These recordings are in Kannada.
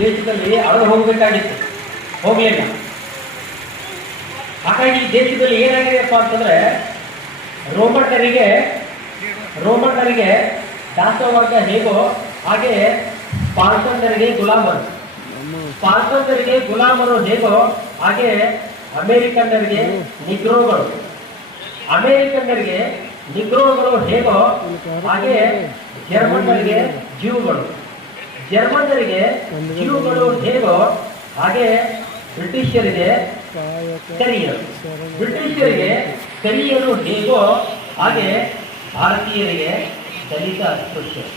ದೇಶದಲ್ಲಿ ಅಳದು ಹೋಗಬೇಕಾಗಿತ್ತು, ಹೋಗಲಿಲ್ಲ. ಹಾಗಾಗಿ ಈ ದೇಶದಲ್ಲಿ ಏನಾಗಿದೆಯಪ್ಪ ಅಂತಂದ್ರೆ ರೋಮನ್ನರಿಗೆ ದಾಸವರ್ಗ ಹೇಗೋ ಹಾಗೆ ಸ್ಪಾರ್ಟನ್ನರಿಗೆ ಗುಲಾಮರು ಹೇಗೋ ಹಾಗೆ ಅಮೆರಿಕನ್ನರಿಗೆ ನಿಗ್ರೋಗಳು ಹೇಗೋ ಹಾಗೆ ಜರ್ಮನ್ನರಿಗೆ ಜೀವಗಳು ಹೇಗೋ ಹಾಗೆ ಬ್ರಿಟಿಷರಿಗೆ ಕರಿಯರು ಹೇಗೋ ಹಾಗೆ ಭಾರತೀಯರಿಗೆ ದಲಿತ ಅಸ್ಪೃಶ್ಯರು.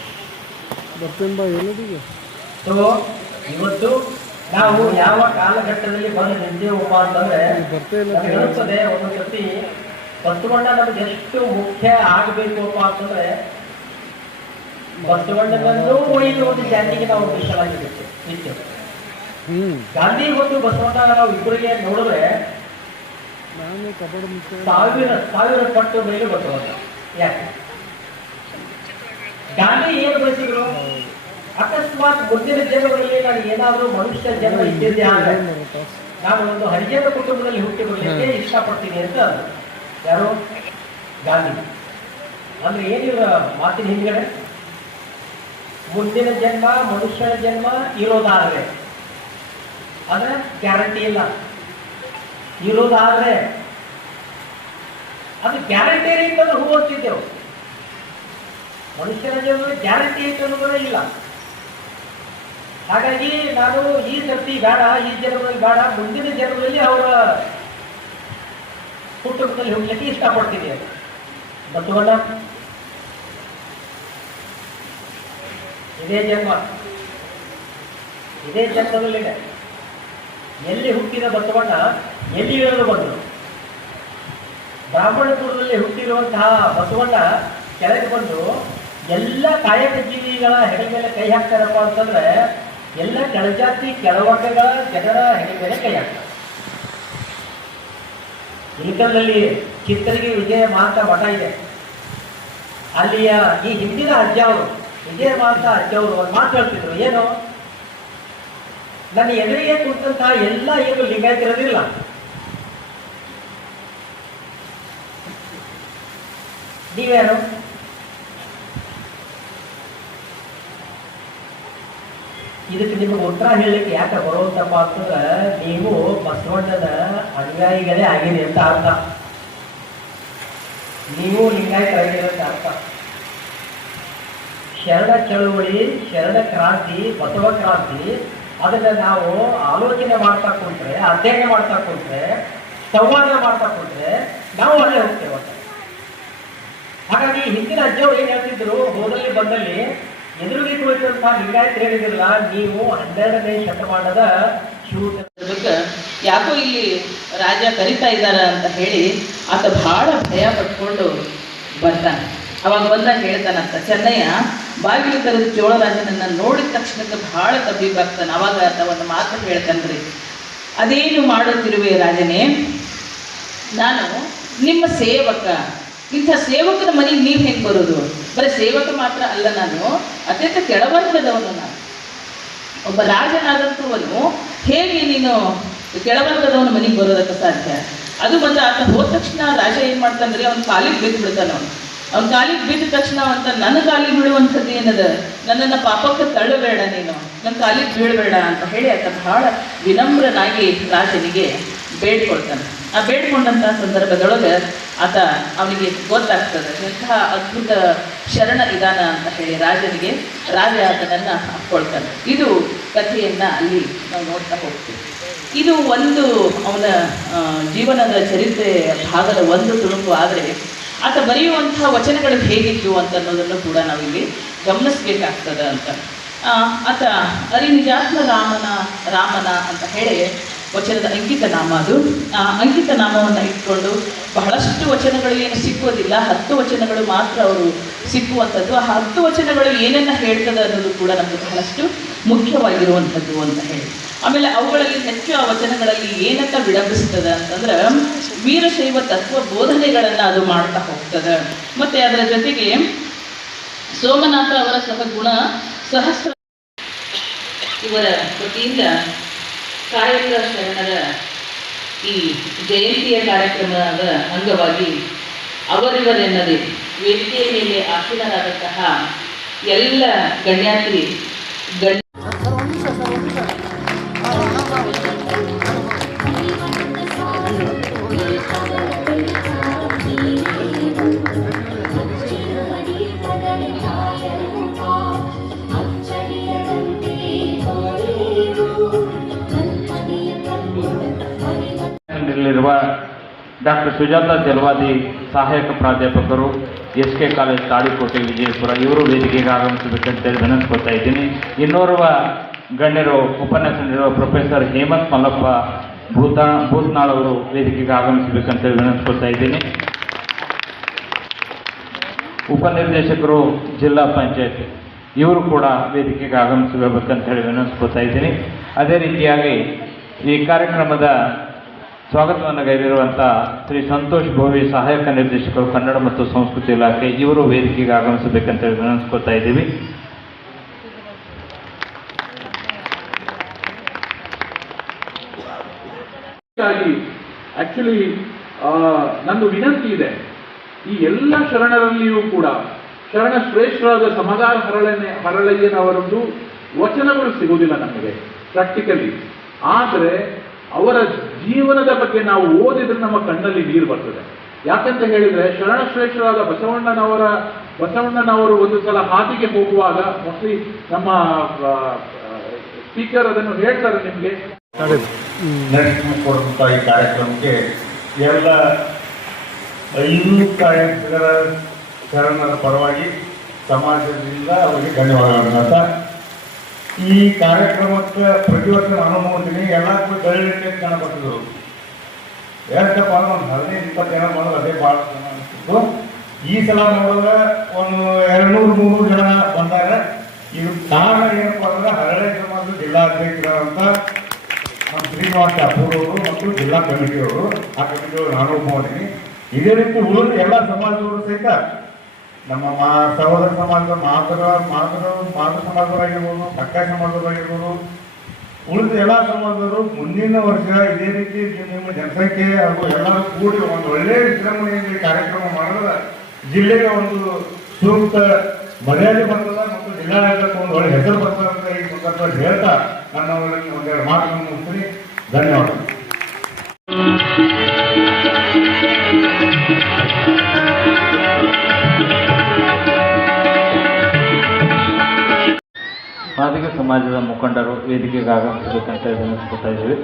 ಸೊ ಇವತ್ತು ನಾವು ಯಾವ ಕಾಲಘಟ್ಟದಲ್ಲಿ ಬಂದು ನಿಂತೇವಪ್ಪ ಅಂತಂದ್ರೆ ಅನಿಸ್ತದೆ ಒಂದೊಂದು ಸತಿ ಬಸವಣ್ಣ ನಮಗೆ ಎಷ್ಟು ಮುಖ್ಯ ಆಗಬೇಕಪ್ಪ ಅಂತಂದ್ರೆ ಬಸವಣ್ಣನನ್ನು ಒಯ್ದು ಒಂದು ಜಾತಿಗೆ ನಾವು ಮೀಸಲಾಗಿರುತ್ತೆ. ಗಾಂಧಿ ಮತ್ತು ಬಸವಣ್ಣ ನಾವು ಇಬ್ಬರಿಗೆ ನೋಡಿದ್ರೆ ಸಾವಿರ ಪಟ್ಟು ಮೇಲೆ ಬಸವಣ್ಣ. ಯಾಕೆ ಗಾಂಧಿ ಏನು ಬಯಸಿದ್ರು? ಅಕಸ್ಮಾತ್ ಮುಂದಿನ ಜನ್ಮಗಳಲ್ಲಿ ನಾನು ಏನಾದರೂ ಮನುಷ್ಯ ಜನ್ಮ ಇದ್ದಿದ್ದೆ ಆದ್ರೆ ನಾನು ಒಂದು ಹರಿಜನ ಕುಟುಂಬದಲ್ಲಿ ಹುಟ್ಟಿ ಬರಲಿಕ್ಕೆ ಇಷ್ಟಪಡ್ತೀನಿ ಅಂತ ಯಾರು? ಗಾಂಧಿ. ಅಂದ್ರೆ ಏನಿವ್ರ ಮಾತಿನ ಹಿಂದ್ಗಡೆ ಮುಂದಿನ ಜನ್ಮ ಮನುಷ್ಯನ ಜನ್ಮ ಇರೋದಾದ್ರೆ ಆದ್ರೆ ಗ್ಯಾರಂಟಿ ಇಲ್ಲ. ಇರೋದಾದ್ರೆ ಅದು ಗ್ಯಾರಂಟಿ ಇತ್ತಂದ್ರೆ ಹೂ ಅಂತಿದ್ದೆವು. ಮನುಷ್ಯನ ಜನ್ಮ ಗ್ಯಾರಂಟಿ ಐತೆ ಅನ್ನೋದೇ ಇಲ್ಲ. ಹಾಗಾಗಿ ನಾನು ಈ ಸರ್ತಿ ಬೇಡ, ಈ ಜನ್ಮದಲ್ಲಿ ಬೇಡ, ಮುಂದಿನ ಜನ್ಮದಲ್ಲಿ ಅವರ ಕುಟುಂಬದಲ್ಲಿ ಹೋಗ್ಲಿಕ್ಕೆ ಇಷ್ಟಪಡ್ತೀನಿ ಅಂತ ಬಸವಣ್ಣ. ಇದೇ ಜನ್ಮದಲ್ಲಿದೆ. ಎಲ್ಲಿ ಹುಟ್ಟಿದ ಬಸವಣ್ಣ ಎಲ್ಲಿ ಇಳಿದು ಬಂದರು? ಬ್ರಾಹ್ಮಣ ಕುಲದಲ್ಲಿ ಹುಟ್ಟಿರುವಂತಹ ಬಸವಣ್ಣ ಕೆಳಗೆ ಬಂದು ಎಲ್ಲ ಕಾಯಕ ಜೀವಿಗಳ ಹೆಗಲ ಮೇಲೆ ಕೈ ಹಾಕ್ತಾರಪ್ಪ ಅಂತಂದ್ರೆ ಎಲ್ಲ ಕೆಳಜಾತಿ ಕೆಳವರ್ಗಗಳ ಜನರ ಹೆಗಲ ಮೇಲೆ ಕೈ ಹಾಕ್ತಾರೆ. ಇಳಕಲ್ನಲ್ಲಿ ಚಿತ್ತರಿಗೆ ವಿಜಯ ಮಹಾಂತ ಮಠ ಇದೆ. ಅಲ್ಲಿಯ ಈ ಹಿಂದಿನ ಅಜ್ಜ ಅವರು ವಿಜಯ ಮಹಾಂತ ಅಜ್ಜ ಅವರು ಒಂದು ಮಾತು ಹೇಳ್ತಿದ್ರು. ಏನು? ನನ್ನ ಎದುರಿಗೆ ಕುರಿತಂತಹ ಎಲ್ಲ ಏನು ಲಿಂಗಾಯತಿರೋದಿಲ್ಲ, ನೀವೇನು? ಇದಕ್ಕೆ ನಿಮಗೆ ಉತ್ತರ ಹೇಳಲಿಕ್ಕೆ ಯಾಕೆ ಬರುವಂತಪ್ಪ ಅಂತಂದ್ರೆ ನೀವು ಬಸವಣ್ಣನ ಅನುಯಾಯಿಗಳೇ ಆಗಿದೆ ಅಂತ ಅರ್ಥ. ನೀವು ಲಿಂಗಾಯತರಾಗಿದೆ ಅಂತ ಅರ್ಥ. ಶರಣ ಚಳುವಳಿ, ಶರಣ ಕ್ರಾಂತಿ, ಬಸವ ಕ್ರಾಂತಿ ಅದನ್ನ ನಾವು ಆಲೋಚನೆ ಮಾಡ್ತಾ ಕುಂತ್ರೆ, ಅಧ್ಯಯನ ಮಾಡ್ತಾ ಕುಂತ್ರೆ, ಸಂವಾದ ಮಾಡ್ತಾ ಕುಂತ್ರೆ ನಾವು ಅಲ್ಲೇ ಹೋಗ್ತೇವೆ. ಹಾಗಾಗಿ ಹಿಂದಿನ ಅಜ್ಜವ್ರು ಏನ್ ಹೇಳ್ತಿದ್ರು, ಹೋದಲ್ಲಿ ಬಂದಲ್ಲಿ ಎದುರಿಗೆ ಕುಳಿತಂತಹ ಲಿಂಗಾಯತರು ಹೇಳಿದ್ರಲ್ಲ, ನೀವು 12ನೇ ಶತಮಾನದ ಶೂದ್ರ ಯಾಕೋ ಇಲ್ಲಿ ರಾಜ ಕರಿತಾ ಇದ್ದಾರ ಅಂತ ಹೇಳಿ ಆತ ಬಹಳ ಭಯ ಪಟ್ಕೊಂಡು ಬರ್ತಾನೆ. ಅವಾಗ ಬಂದಾಗ ಹೇಳ್ತಾನಂತ, ಚೆನ್ನಯ್ಯ ಬಾಗಿಲು ಕರೆದು ಚೋಳರಾಜನನ್ನ ನೋಡಿದ ತಕ್ಷಣಕ್ಕೆ ಬಹಳ ತಬ್ಬಿಬ್ಬಾಗ್ತಾನೆ. ಅವಾಗ ಆತ ಒಂದು ಮಾತು ಹೇಳ್ತಾನ್ರಿ, ಅದೇನು ಮಾಡುತ್ತಿರುವೆ ರಾಜನೇ, ನಾನು ನಿಮ್ಮ ಸೇವಕ. ಇಂಥ ಸೇವಕನ ಮನೆಗೆ ನೀವು ಹೆಂಗೆ ಬರೋದು? ಬರೀ ಸೇವಕ ಮಾತ್ರ ಅಲ್ಲ, ನಾನು ಅತ್ಯಂತ ಕೆಳವರ್ಗದವನು. ನಾನು ಒಬ್ಬ ರಾಜನಾದಂಥವನು ಹೇಗೆ ನೀನು ಕೆಳವರ್ಗದವನ ಮನೆಗೆ ಬರೋದಕ್ಕೆ ಸಾಧ್ಯ? ಅದು ಬಂದ ಆತ ಹೋದ ತಕ್ಷಣ ರಾಜ ಏನು ಮಾಡ್ತಾನ್ರಿ, ಅವ್ನ ಕಾಲಿಗೆ ಬಿದ್ದು ಬಿಡ್ತಾನ. ಅವ್ನ ಕಾಲಿಗೆ ಬಿದ್ದ ತಕ್ಷಣ ಅಂತ ನನ್ನ ಕಾಲಿಗೆ ಬೀಳುವಂಥದ್ದು ಏನದ, ನನ್ನನ್ನು ಪಾಪಕ್ಕೆ ತಳ್ಳಬೇಡ, ನೀನು ನನ್ನ ಕಾಲಿಗೆ ಬೀಳಬೇಡ ಅಂತ ಹೇಳಿ ಆತ ಬಹಳ ವಿನಮ್ರನಾಗಿ ರಾಜನಿಗೆ ಬೇಡ್ಕೊಳ್ತಾನೆ. ಆ ಬೇಡ್ಕೊಂಡಂಥ ಸಂದರ್ಭದೊಳಗೆ ಆತ ಅವನಿಗೆ ಗೊತ್ತಾಗ್ತದೆ ಎಂತಹ ಅದ್ಭುತ ಶರಣ ಇದಾನ ಅಂತ ಹೇಳಿ ರಾಜನಿಗೆ. ರಾಜ ಆತನನ್ನು ಹಾಕ್ಕೊಳ್ತಾನೆ. ಇದು ಕಥೆಯನ್ನ ಅಲ್ಲಿ ನಾವು ನೋಡ್ತಾ ಹೋಗ್ತೀವಿ. ಇದು ಒಂದು ಅವನ ಜೀವನದ ಚರಿತ್ರೆ ಭಾಗದ ಒಂದು ತುಣುಕು. ಆದರೆ ಆತ ಬರೆಯುವಂತಹ ವಚನಗಳು ಹೇಗಿತ್ತು ಅಂತ ಅನ್ನೋದನ್ನು ಕೂಡ ನಾವಿಲ್ಲಿ ಗಮನಿಸ್ಬೇಕಾಗ್ತದೆ ಅಂತ. ಆತ ಅರಿನಿಜಾತ್ಮ ರಾಮನ ಅಂತ ಹೇಳಿ ವಚನದ ಅಂಕಿತ ನಾಮ ಅದು. ಆ ಅಂಕಿತ ನಾಮವನ್ನು ಇಟ್ಕೊಂಡು ಬಹಳಷ್ಟು ವಚನಗಳು ಏನು ಸಿಕ್ಕುವುದಿಲ್ಲ, 10 ವಚನಗಳು ಮಾತ್ರ ಅವರು ಸಿಕ್ಕುವಂಥದ್ದು. ಆ 10 ವಚನಗಳು ಏನನ್ನ ಹೇಳ್ತದೆ ಅನ್ನೋದು ಕೂಡ ನಮಗೆ ಬಹಳಷ್ಟು ಮುಖ್ಯವಾಗಿರುವಂಥದ್ದು ಅಂತ ಹೇಳಿ. ಆಮೇಲೆ ಅವುಗಳಲ್ಲಿ ಹೆಚ್ಚು ಆ ವಚನಗಳಲ್ಲಿ ಏನನ್ನ ವಿಡಂಬಿಸ್ತದೆ ಅಂತಂದ್ರೆ ವೀರಶೈವ ತತ್ವ ಬೋಧನೆಗಳನ್ನು ಅದು ಮಾಡ್ತಾ ಹೋಗ್ತದೆ. ಮತ್ತೆ ಅದರ ಜೊತೆಗೆ ಸೋಮನಾಥ ಅವರ ಸಹಗುಣ ಸಹಸ್ರ ಇವರ ವತಿಯಿಂದ ಕಾಯಕ ಶರಣರ ಈ ಜಯಂತಿಯ ಕಾರ್ಯಕ್ರಮದ ಅಂಗವಾಗಿ ಅವರಿವರೆನ್ನದೇ ವೇದಿಕೆಯ ಮೇಲೆ ಆಸೀನರಾದಂತಹ ಎಲ್ಲ ಗಣ್ಯಾತಿ ಿರುವ ಡಾಕ್ಟರ್ ಸುಜಾತ ಜಲವಾದಿ ಸಹಾಯಕ ಪ್ರಾಧ್ಯಾಪಕರು SK ಕಾಲೇಜ್ ತಾಳಿಕೋಟೆ ವಿಜಯಪುರ ಇವರು ವೇದಿಕೆಗೆ ಆಗಮಿಸಬೇಕಂತೇಳಿ ವಿನಂತಿಸ್ಕೊತಾ ಇದ್ದೀನಿ. ಇನ್ನೋರ್ವ ಗಣ್ಯರು ಉಪನ್ಯಾಸ ನೀಡುವ ಪ್ರೊಫೆಸರ್ ಹೇಮಂತ್ ಮಲ್ಲಪ್ಪ ಭೂತ್ನಾಳ್ ಅವರು ವೇದಿಕೆಗೆ ಆಗಮಿಸಬೇಕಂತೇಳಿ ವಿನಂತಿಸ್ಕೊತಾ ಇದ್ದೀನಿ. ಉಪನಿರ್ದೇಶಕರು ಜಿಲ್ಲಾ ಪಂಚಾಯತ್ ಇವರು ಕೂಡ ವೇದಿಕೆಗೆ ಆಗಮಿಸಬೇಕಂತ ಹೇಳಿ ವಿನಂತಿಸ್ಕೊತಾ ಇದ್ದೀನಿ. ಅದೇ ರೀತಿಯಾಗಿ ಈ ಕಾರ್ಯಕ್ರಮದ ಸ್ವಾಗತವನ್ನು ಗೈದಿರುವಂಥ ಶ್ರೀ ಸಂತೋಷ್ ಭೋವಿ ಸಹಾಯಕ ನಿರ್ದೇಶಕರು ಕನ್ನಡ ಮತ್ತು ಸಂಸ್ಕೃತಿ ಇಲಾಖೆ ಇವರು ವೇದಿಕೆಗೆ ಆಗಮಿಸಬೇಕಂತೇಳಿ ವಿನಂತಿಸ್ಕೊತಾ ಇದ್ದೀವಿ. ಆಕ್ಚುಲಿ ನಂದು ವಿನಂತಿ ಇದೆ, ಈ ಎಲ್ಲ ಶರಣರಲ್ಲಿಯೂ ಕೂಡ ಶರಣ ಶ್ರೇಷ್ಠರಾದ ಸಮಗಾರ ಹರಳಯ್ಯನವರದ್ದು ವಚನಗಳು ಸಿಗುವುದಿಲ್ಲ ನಮಗೆ ಪ್ರಾಕ್ಟಿಕಲಿ. ಆದರೆ ಅವರ ಜೀವನದ ಬಗ್ಗೆ ನಾವು ಓದಿದ್ರೆ ನಮ್ಮ ಕಣ್ಣಲ್ಲಿ ನೀರು ಬರ್ತದೆ. ಯಾಕಂತ ಹೇಳಿದ್ರೆ ಶರಣ ಶ್ರೇಷ್ಠರಾದ ಬಸವಣ್ಣನವರು ಒಂದು ಸಲ ಹಾದಿಗೆ ಹೋಗುವಾಗ ಮೋಸ್ಟ್ಲಿ ನಮ್ಮ ಸ್ಪೀಕರ್ ಅದನ್ನು ಹೇಳ್ತಾರೆ ನಿಮಗೆ. ಕೊಡುವಂಥ ಈ ಕಾರ್ಯಕ್ರಮಕ್ಕೆ ಎಲ್ಲ 5 ಕಾರ್ಯಕ್ರಮದ ಶರಣರ ಪರವಾಗಿ ಸಮಾಜದಿಂದ ಅವರಿಗೆ ಧನ್ಯವಾದಗಳು. ಈ ಕಾರ್ಯಕ್ರಮಕ್ಕೆ ಪ್ರತಿ ವರ್ಷ ನಾನು ನೋಡ್ತೀನಿ ಎಲ್ಲಕ್ಕೂ ದಳಿಲಿಕ್ಕೆ ಜನ ಬರ್ತಿದ್ರು. ಯಾಕಪ್ಪ ಅಂದ್ರೆ ಒಂದು 15-20 ಜನ ಮಾಡೋದು ಅದೇ ಭಾಳ ಜನ ಅನಿಸ್ತಿತ್ತು. ಈ ಸಲ ನೋಡಿದ್ರೆ ಒಂದು 200-300 ಜನ ಬಂದಾಗ ಇದು ಕಾರಣ ಏನಪ್ಪ ಅಂದ್ರೆ ಹರಳೆ ಸಮಾಜದ ಜಿಲ್ಲಾಧ್ಯಕ್ಷರಾದಂಥ ನಮ್ಮ ಶ್ರೀನಿವಾಸ ಅಪೂರ್ವರು ಮತ್ತು ಜಿಲ್ಲಾ ಕಮಿಟಿಯವರು, ಆ ಕಮಿಟಿಯವರು ನಾನು ಒಬ್ಬನಿ. ಇದೇ ರೀತಿ ಉಳಿದ ಎಲ್ಲ ಸಮಾಜದವರು ಸಹಿತ ನಮ್ಮ ಸಹೋದರ ಸಮಾಜದ ಮಾತೃ ಸಮಾಜದವರಾಗಿರ್ಬೋದು, ಪಕ್ಕ ಸಮಾಜದವರಾಗಿರ್ಬೋದು, ಉಳಿದ ಎಲ್ಲ ಸಮಾಜದವರು ಮುಂದಿನ ವರ್ಷ ಇದೇ ರೀತಿ ನಿಮ್ಮ ಜನಸಂಖ್ಯೆ ಹಾಗೂ ಎಲ್ಲರೂ ಕೂಡಿ ಒಂದು ಒಳ್ಳೆಯ ವಿಜೃಂಭಣೆಯಲ್ಲಿ ಕಾರ್ಯಕ್ರಮ ಮಾಡಿದ್ರೆ ಜಿಲ್ಲೆಗೆ ಒಂದು ಸೂಕ್ತ ಮರ್ಯಾದೆ ಬರ್ತದ ಮತ್ತು ಜಿಲ್ಲಾಡಳಿತಕ್ಕೆ ಒಂದು ಒಳ್ಳೆ ಹೆಸರು ಬರ್ತದೆ ಅಂತ ಈ ಮುಖಾಂತರ ಹೇಳ್ತಾ ನನ್ನ ಒಂದೆರಡು ಮಾತನ್ನು ಮುಗಿಸ್ತೀನಿ. ಧನ್ಯವಾದ. ಮಾದಿಗ ಸಮಾಜದ ಮುಖಂಡರು ವೇದಿಕೆಗೆ ಆಗಮಿಸಬೇಕಂತ ವಿನಂತಿಸ್ಕೊತಾ ಇದ್ದೀವಿ.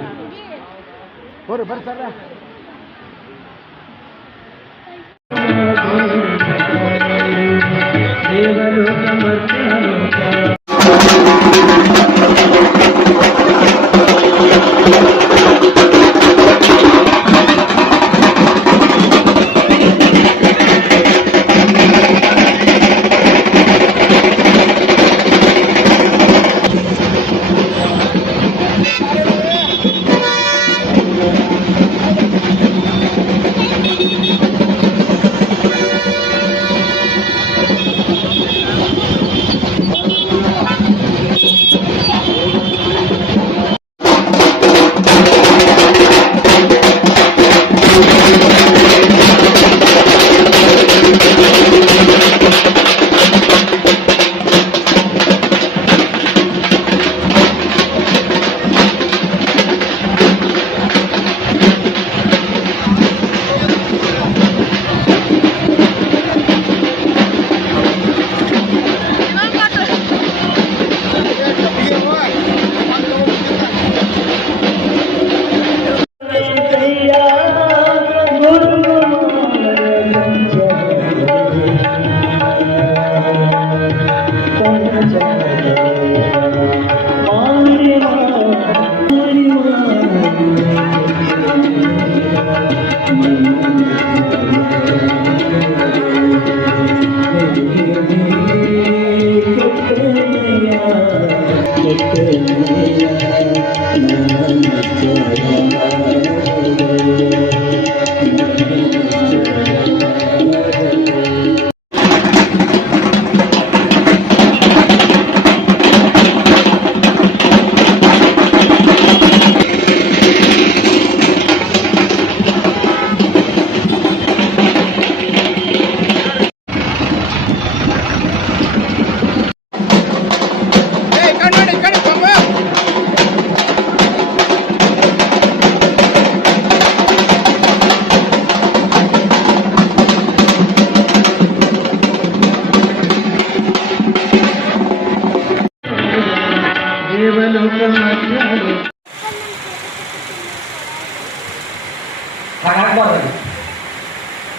ಹಾಗಾಗಬಾರದು.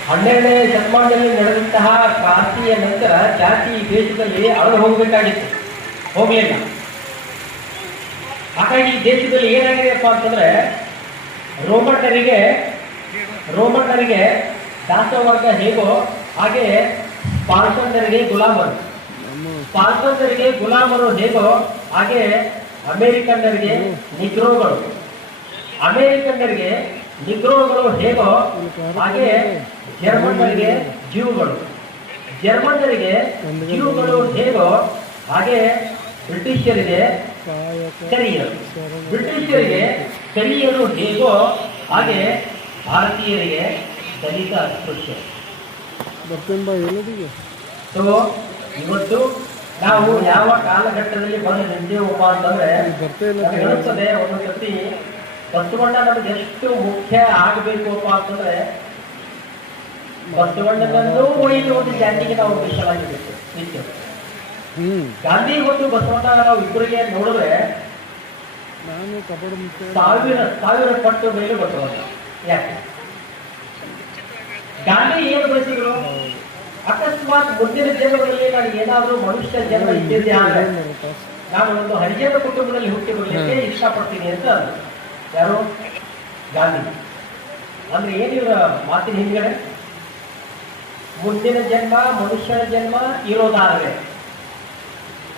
12ನೇ ಶತಮಾನದಲ್ಲಿ ನಡೆದಂತಹ ಕ್ರಾಂತಿಯ ನಂತರ ಜಾತಿ ಈ ದೇಶದಲ್ಲಿ ಅಳದು ಹೋಗಬೇಕಾಗಿತ್ತು, ಹೋಗಲಿಲ್ಲ. ಹಾಗಾಗಿ ಈ ದೇಶದಲ್ಲಿ ಏನಾಗಿದೆಯಪ್ಪ ಅಂತಂದ್ರೆ ರೋಮನ್ನರಿಗೆ ದಾಸವರ್ಗ ಹೇಗೋ ಹಾಗೆ ಪಾರ್ಸನ್ನರಿಗೆ ಗುಲಾಮರು ಹೇಗೋ ಹಾಗೆ ಅಮೇರಿಕನ್ನರಿಗೆ ನಿಗ್ರೋಗಳು ಹೇಗೋ ಹಾಗೆ ಜರ್ಮನ್ನರಿಗೆ ಜೀವಗಳು ಹೇಗೋ ಹಾಗೆ ಬ್ರಿಟಿಷರಿಗೆ ಕರಿಯರು ಹೇಗೋ ಹಾಗೆ ಭಾರತೀಯರಿಗೆ ದಲಿತ ಅಸ್ಪೃಶ್ಯ. ಸೊ ಇವತ್ತು ನಾವು ಯಾವ ಕಾಲಘಟ್ಟದಲ್ಲಿ ಬಂದು ನಿಂತೇವಪ್ಪ ಅಂತಂದ್ರೆ ಅನಿಸ್ತದೆ ಒಂದೊಂದು ಸರ್ತಿ ಬಸವಣ್ಣ ನಮಗೆ ಎಷ್ಟು ಮುಖ್ಯ ಆಗಬೇಕಪ್ಪ ಅಂತಂದ್ರೆ ಬಸವಣ್ಣನನ್ನು ಒಯ್ದು ಒಂದು ಜಾತಿಗೆ ನಾವು ಮೀಸಲಾಗಿರ್ಬೇಕು. ನಿತ್ಯ ಗಾಂಧಿ ಮತ್ತು ಬಸವಣ್ಣ ನಾವು ಇಬ್ಬರಿಗೆ ನೋಡಿದ್ರೆ ಸಾವಿರ ಪಟ್ಟು ಮೇಲೂ ಬಸವಣ್ಣ. ಯಾಕೆ ಗಾಂಧಿ ಏನು ಬಯಸಿದ್ರು? ಅಕಸ್ಮಾತ್ ಮುಂದಿನ ಜನ್ಮದಲ್ಲಿ ನನಗೆ ಏನಾದರೂ ಮನುಷ್ಯ ಜನ್ಮ ಇದ್ದಿದ್ದೆ ಆದ್ರೆ ನಾನು ಒಂದು ಹರಿಜನ ಕುಟುಂಬದಲ್ಲಿ ಹುಟ್ಟಿ ಬರಲಿಕ್ಕೆ ಇಷ್ಟಪಡ್ತೀನಿ ಅಂತ ಯಾರು? ಗಾಂಧಿ. ಅಂದ್ರೆ ಏನಿವರ ಮಾತಿನ ಹಿಂದ್ಗಡೆ ಮುಂದಿನ ಜನ್ಮ ಮನುಷ್ಯನ ಜನ್ಮ ಇರೋದಾದ್ರೆ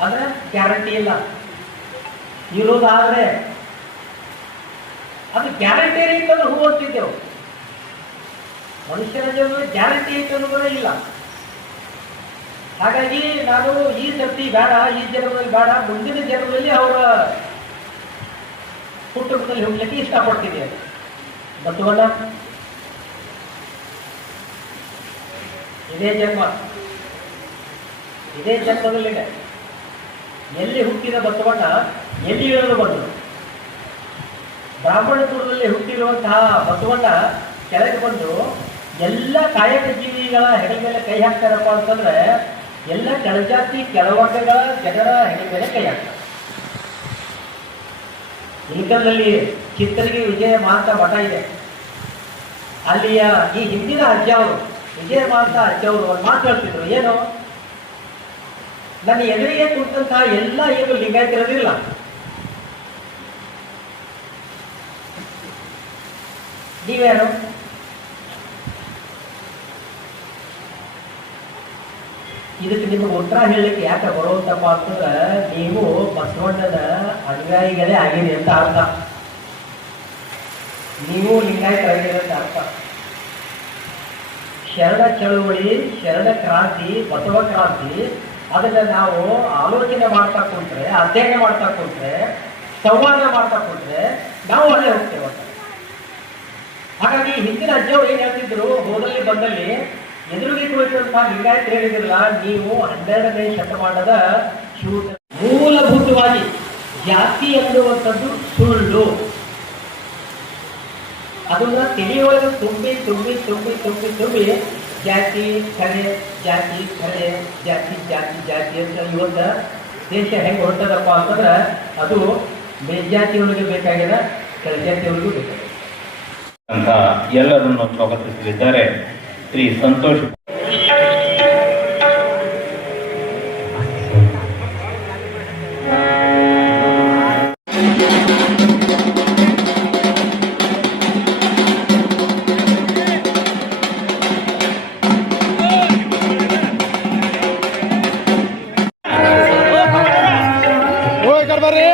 ಆದ್ರೆ ಗ್ಯಾರಂಟಿ ಇಲ್ಲ. ಇರೋದಾದ್ರೆ ಅದು ಗ್ಯಾರಂಟಿ ಇತ್ತಂದ್ರೆ ಹೂ ಅಂತಿದ್ದೆವು. ಮನುಷ್ಯನ ಜನ್ಮ ಗ್ಯಾರಂಟಿ ಐತೆ ಅನ್ನೋದೇ ಇಲ್ಲ. ಹಾಗಾಗಿ ನಾನು ಈ ಸರ್ತಿ ಬೇಡ, ಈ ಜನ್ಮದಲ್ಲಿ ಬೇಡ, ಮುಂದಿನ ಜನ್ಮದಲ್ಲಿ ಅವರ ಕುಟುಂಬದಲ್ಲಿ ಹೋಗ್ಲಿಕ್ಕೆ ಇಷ್ಟಪಡ್ತೀನಿ. ಬಸವಣ್ಣ ಇದೇ ಜನ್ಮದಲ್ಲಿದೆ. ಎಲ್ಲಿ ಹುಟ್ಟಿದ ಬಸವಣ್ಣ ಎಲ್ಲಿ ಇಳಿದು ಬಂದರು? ಬ್ರಾಹ್ಮಣ ಕುಲದಲ್ಲಿ ಹುಟ್ಟಿರುವಂತಹ ಬಸವಣ್ಣ ಕೆಳಗೆ ಬಂದು ಎಲ್ಲ ಕಾಯಕ ಜೀವಿಗಳ ಹೆಗಲ ಮೇಲೆ ಕೈ ಹಾಕ್ತಾರಪ್ಪ ಅಂತಂದ್ರೆ ಎಲ್ಲ ಕೆಳಜಾತಿ ಕೆಳವರ್ಗಗಳ ಜನರ ಹೆಗಲ ಮೇಲೆ ಕೈ ಹಾಕ್ತಾರೆ. ಇಳಕಲ್ನಲ್ಲಿ ಚಿತ್ತರಿಗೆ ವಿಜಯ ಮಾತಾ ಮಠ ಇದೆ. ಅಲ್ಲಿಯ ಈ ಹಿಂದಿನ ಅಜ್ಜ ಅವರು ವಿಜಯ ಮಾತಾ ಅಜ್ಜ ಅವರು ಒಂದು ಮಾತು ಹೇಳ್ತಿದ್ರು. ಏನು? ನನ್ನ ಎದುರಿಗೆ ಕುರಿತಂತಹ ಎಲ್ಲ ಏನು ಲಿಂಗಾಯತಿರೋದಿಲ್ಲ, ನೀವ್ಯಾರು? ಇದಕ್ಕೆ ನಿಮಗೆ ಉತ್ತರ ಹೇಳಲಿಕ್ಕೆ ಯಾಕೆ ಬರುವಂತಪ್ಪ ಅಂತಂದ್ರೆ ನೀವು ಬಸವಣ್ಣನ ಅನುಯಾಯಿಗಳೇ ಆಗಿದೆ ಅಂತ ಅರ್ಥ. ನೀವು ಲಿಂಗಾಯತರಾಗಿದೆ ಅಂತ ಅರ್ಥ. ಶರಣ ಚಳುವಳಿ, ಶರಣ ಕ್ರಾಂತಿ, ಬಸವ ಕ್ರಾಂತಿ ಅದನ್ನ ನಾವು ಆಲೋಚನೆ ಮಾಡ್ತಾ ಕುಂತ್ರೆ, ಅಧ್ಯಯನ ಮಾಡ್ತಾ ಕುಂತ್ರೆ, ಸಂವಾದ ಮಾಡ್ತಾ ಕುಂತ್ರೆ ನಾವು ಅಲ್ಲೇ ಹೋಗ್ತೇವೆ. ಹಾಗಾಗಿ ಹಿಂದಿನ ಅಜ್ಜವರು ಏನ್ ಹೇಳ್ತಿದ್ರು, ಹೋದಲ್ಲಿ ಬಂದಲ್ಲಿ ಎದುರಿಗೆ ಕುಳಿತಂತಹ ಲಿಂಗಾಯತರು ಹೇಳಿದ್ರಲ್ಲ, ನೀವು 12ನೇ ಶತಮಾನದ ಶೂದ್ರ. ಮೂಲಭೂತವಾಗಿ ಜಾತಿ ಅನ್ನುವಂಥದ್ದು ಸುಳ್ಳು. ಅದನ್ನ ತಿಳಿಯೊಳಗೆ ತುಂಬಿ ತುಂಬಿ ತುಂಬಿ ತುಂಬಿ ತುಂಬಿ ಜಾತಿ ಖರೆ, ಜಾತಿ ಖರೆ, ಜಾತಿ ಜಾತಿ ಜಾತಿ ಅಂತ ಇವತ್ತ ದೇಶ ಹೆಂಗೆ ಹೊರಟದಪ್ಪ ಅಂತಂದ್ರೆ ಅದು ಮೇಲ್ಜಾತಿಯೊಳಗೆ ಬೇಕಾಗಿದೆ, ಕೆಳಜಾತಿಯೊಳಗೂ ಬೇಕಾಗಿದೆ ಅಂತ ಎಲ್ಲರನ್ನು ಸ್ವಾಗತಿಸಲಿದ್ದಾರೆ ಶ್ರೀ ಸಂತೋಷ್. ಓ ಈ ಕಡೆ ಬರ್ರಿ.